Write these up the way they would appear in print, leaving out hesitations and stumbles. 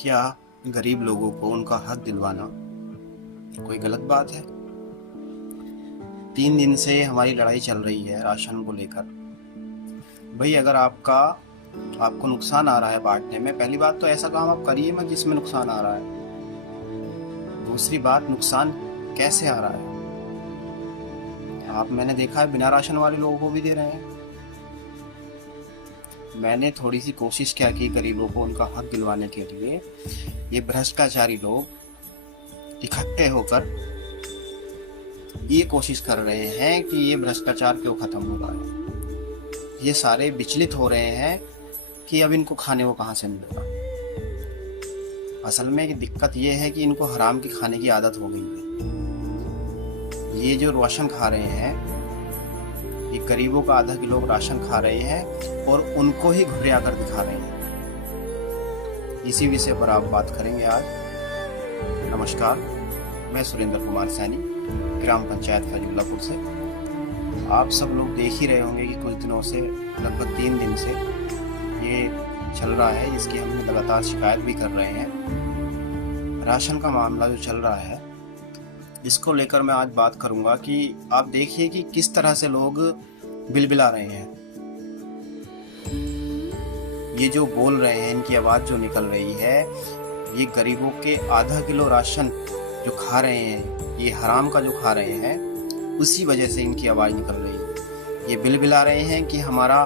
क्या गरीब लोगों को उनका हक दिलवाना कोई गलत बात है? 3 दिन से हमारी लड़ाई चल रही है राशन को लेकर। भाई अगर आपको नुकसान आ रहा है बांटने में, पहली बात तो ऐसा काम आप करिए मत जिसमें नुकसान आ रहा है। दूसरी बात, नुकसान कैसे आ रहा है? मैंने देखा है बिना राशन वाले लोगों को भी दे रहे हैं। मैंने थोड़ी सी कोशिश क्या की गरीबों को उनका हक दिलवाने के लिए। ये भ्रष्टाचारी लोग इकट्ठे होकर ये कोशिश कर रहे हैं कि ये भ्रष्टाचार क्यों खत्म हो रहा है। ये सारे विचलित हो रहे हैं कि अब इनको खाने को कहाँ से मिलेगा। असल में दिक्कत ये है कि इनको हराम की खाने की आदत हो गई है। ये जो राशन खा रहे हैं, ये गरीबों का आधा किलो राशन खा रहे हैं और उनको ही घुरिया कर दिखा रहे हैं। इसी विषय पर आप बात करेंगे आज। नमस्कार, मैं सुरेंद्र कुमार सैनी, ग्राम पंचायत फैजुल्लापुर से। आप सब लोग देख ही रहे होंगे कि कुछ दिनों से, लगभग 3 दिन से ये चल रहा है, जिसकी हम लगातार शिकायत भी कर रहे हैं। राशन का मामला जो चल रहा है, इसको लेकर मैं आज बात करूंगा कि आप देखिए कि किस तरह से लोग बिलबिला रहे हैं। ये जो बोल रहे हैं, इनकी आवाज़ जो निकल रही है, ये गरीबों के आधा किलो राशन जो खा रहे हैं, ये हराम का जो खा रहे हैं, उसी वजह से इनकी आवाज़ निकल रही है। ये बिलबिला रहे हैं कि हमारा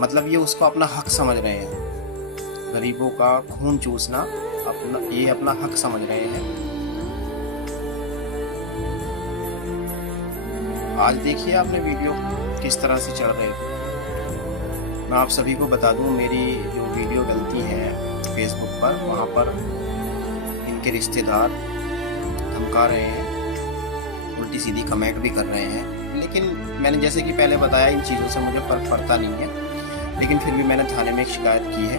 मतलब ये उसको अपना हक समझ रहे हैं। गरीबों का खून चूसना ये अपना हक समझ रहे हैं। आज देखिए आपने वीडियो किस तरह से चढ़ रहे थे। मैं आप सभी को बता दूं, मेरी जो वीडियो डलती है फेसबुक पर, वहाँ पर इनके रिश्तेदार धमका रहे हैं, उल्टी सीधी कमेंट भी कर रहे हैं। लेकिन मैंने जैसे कि पहले बताया, इन चीज़ों से मुझे फ़र्क पड़ता नहीं है, लेकिन फिर भी मैंने थाने में एक शिकायत की है,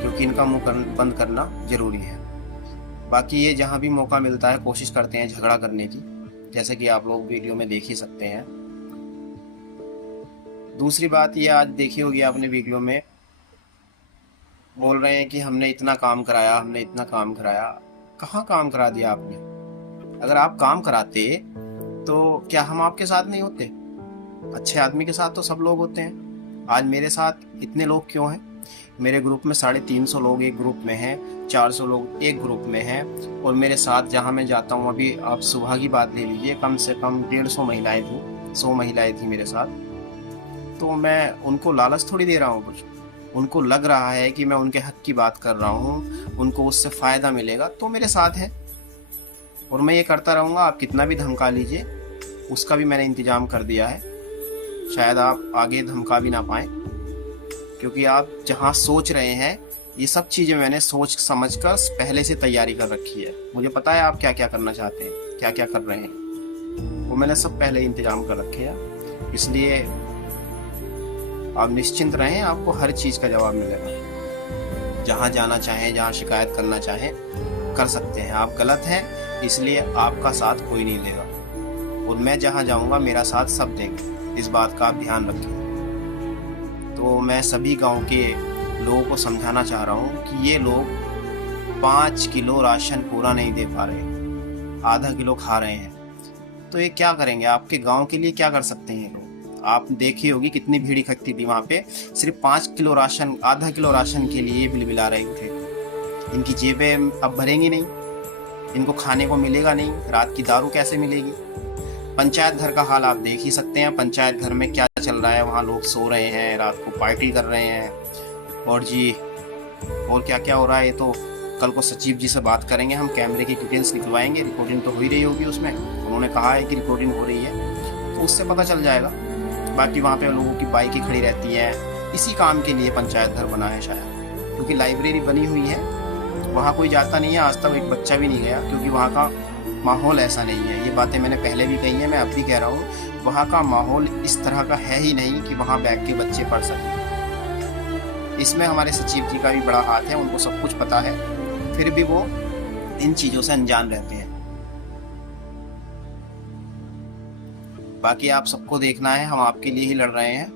क्योंकि इनका मुंह बंद करना ज़रूरी है। बाकी ये जहाँ भी मौका मिलता है कोशिश करते हैं झगड़ा करने की, जैसे कि आप लोग वीडियो में देख ही सकते हैं। दूसरी बात ये आज देखी होगी आपने, वीडियो में बोल रहे हैं कि हमने इतना काम कराया, हमने इतना काम कराया। कहाँ काम करा दिया आपने? अगर आप काम कराते तो क्या हम आपके साथ नहीं होते? अच्छे आदमी के साथ तो सब लोग होते हैं। आज मेरे साथ इतने लोग क्यों हैं? मेरे ग्रुप में 350 लोग एक ग्रुप में हैं, 400 लोग एक ग्रुप में हैं, और मेरे साथ जहां मैं जाता हूं, अभी आप सुबह की बात ले लीजिए, कम से कम 150 महिलाएं थी, 100 महिलाएं थी मेरे साथ। तो मैं उनको लालच थोड़ी दे रहा हूं कुछ। उनको लग रहा है कि मैं उनके हक की बात कर रहा हूं, उनको उससे फ़ायदा मिलेगा, तो मेरे साथ है और मैं ये करता रहूँगा। आप कितना भी धमका लीजिए, उसका भी मैंने इंतज़ाम कर दिया है। शायद आप आगे धमका भी ना पाएँ, क्योंकि आप जहाँ सोच रहे हैं, ये सब चीज़ें मैंने सोच समझ कर पहले से तैयारी कर रखी है। मुझे पता है आप क्या क्या करना चाहते हैं, क्या क्या कर रहे हैं, वो मैंने सब पहले इंतज़ाम कर रखे हैं। इसलिए आप निश्चिंत रहें, आपको हर चीज़ का जवाब मिलेगा। जहाँ जाना चाहें, जहाँ शिकायत करना चाहें, कर सकते हैं। आप गलत हैं, इसलिए आपका साथ कोई नहीं देगा, और मैं जहाँ जाऊँगा मेरा साथ सब देंगे। इस बात का आप ध्यान रखें। तो मैं सभी गांव के लोगों को समझाना चाह रहा हूँ कि ये लोग 5 किलो राशन पूरा नहीं दे पा रहे, आधा किलो खा रहे हैं, तो ये क्या करेंगे? आपके गांव के लिए क्या कर सकते हैं ये लोग? आप देखी होगी कितनी भीड़ इकट्ठी थी वहाँ पे, सिर्फ 5 किलो राशन, आधा किलो राशन के लिए बिलबिला रहे थे। इनकी जेबें अब भरेंगी नहीं, इनको खाने को मिलेगा नहीं, रात की दारू कैसे मिलेगी? पंचायत घर का हाल आप देख ही सकते हैं। पंचायत घर में क्या चल रहा है, वहाँ लोग सो रहे हैं, रात को पार्टी कर रहे हैं, और जी और क्या क्या हो रहा है, ये तो कल को सचिव जी से बात करेंगे हम, कैमरे की डिटेल्स निकलवाएंगे। रिकॉर्डिंग तो हो ही रही होगी उसमें, उन्होंने कहा है कि रिकॉर्डिंग हो रही है, तो उससे पता चल जाएगा। बाकी वहाँ पे लोगों की बाइकें खड़ी रहती हैं, इसी काम के लिए पंचायत घर बना है शायद, क्योंकि लाइब्रेरी बनी हुई है, वहाँ कोई जाता नहीं है। आज तक एक बच्चा भी नहीं गया, क्योंकि वहाँ का माहौल ऐसा नहीं है। ये बातें मैंने पहले भी कही हैं, मैं अब भी कह रहा हूँ, वहाँ का माहौल इस तरह का है ही नहीं कि वहाँ बैठ के बच्चे पढ़ सकें। इसमें हमारे सचिव जी का भी बड़ा हाथ है, उनको सब कुछ पता है, फिर भी वो इन चीज़ों से अनजान रहते हैं। बाकी आप सबको देखना है, हम आपके लिए ही लड़ रहे हैं।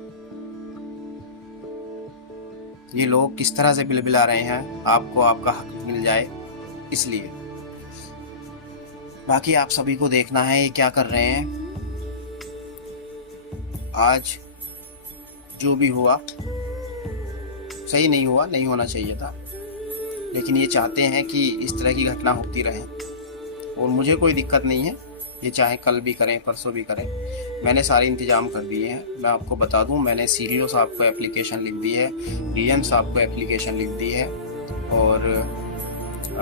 ये लोग किस तरह से बिलबिला रहे हैं, आपको आपका हक मिल जाए इसलिए। बाकी आप सभी को देखना है ये क्या कर रहे हैं। आज जो भी हुआ सही नहीं हुआ, नहीं होना चाहिए था, लेकिन ये चाहते हैं कि इस तरह की घटना होती रहे। और मुझे कोई दिक्कत नहीं है, ये चाहे कल भी करें परसों भी करें, मैंने सारे इंतजाम कर दिए हैं। मैं आपको बता दूं, मैंने सीडीओ साहब को एप्लीकेशन लिख दी है, डीएम साहब को एप्लीकेशन लिख दी है, और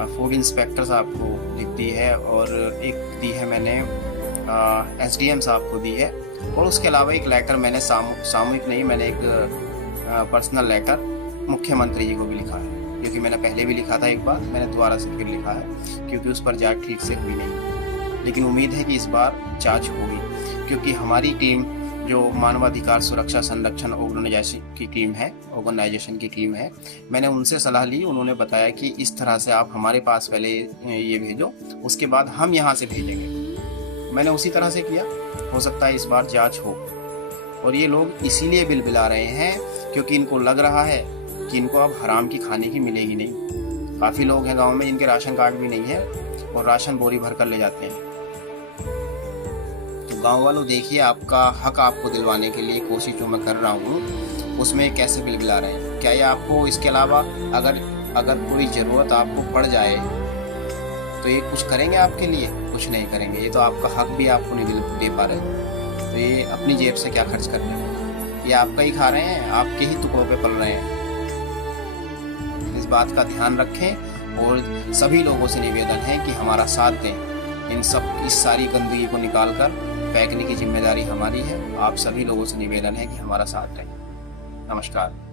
फूड इंस्पेक्टर साहब को लिख दी है, और एक दी है मैंने एसडीएम साहब को दी है, और उसके अलावा एक लेटर मैंने सामूहिक नहीं, मैंने एक पर्सनल लेटर मुख्यमंत्री जी को भी लिखा है, क्योंकि मैंने पहले भी लिखा था एक बार, मैंने दोबारा से फिर लिखा है, क्योंकि उस पर जांच ठीक से हुई नहीं। लेकिन उम्मीद है कि इस बार जांच होगी, क्योंकि हमारी टीम जो मानवाधिकार सुरक्षा संरक्षण ऑर्गेनाइजेशन की टीम है, मैंने उनसे सलाह ली। उन्होंने बताया कि इस तरह से आप हमारे पास पहले ये भेजो, उसके बाद हम यहाँ से भेजेंगे। मैंने उसी तरह से किया। हो सकता है इस बार जांच हो। और ये लोग इसीलिए बिलबिला रहे हैं क्योंकि इनको लग रहा है कि इनको अब हराम की खाने की मिलेगी नहीं। काफ़ी लोग हैं गांव में जिनके राशन कार्ड भी नहीं है और राशन बोरी भर कर ले जाते हैं। तो गांव वालों, देखिए, आपका हक आपको दिलवाने के लिए कोशिश जो मैं कर रहा हूँ उसमें कैसे बिलबिला रहे हैं। क्या ये आपको इसके अलावा अगर कोई ज़रूरत आपको पड़ जाए तो ये कुछ करेंगे आपके लिए? कुछ नहीं करेंगे। ये तो आपका हक भी आपको नहीं दे पा रहे, तो ये अपनी जेब से क्या खर्च कर रहे हैं? ये आपका ही खा रहे हैं, आपके ही टुकड़ों पे पल रहे हैं। इस बात का ध्यान रखें और सभी लोगों से निवेदन है कि हमारा साथ दें। इस सारी गंदगी को निकाल कर फेंकने की जिम्मेदारी हमारी है। आप सभी लोगों से निवेदन है कि हमारा साथ दें। नमस्कार।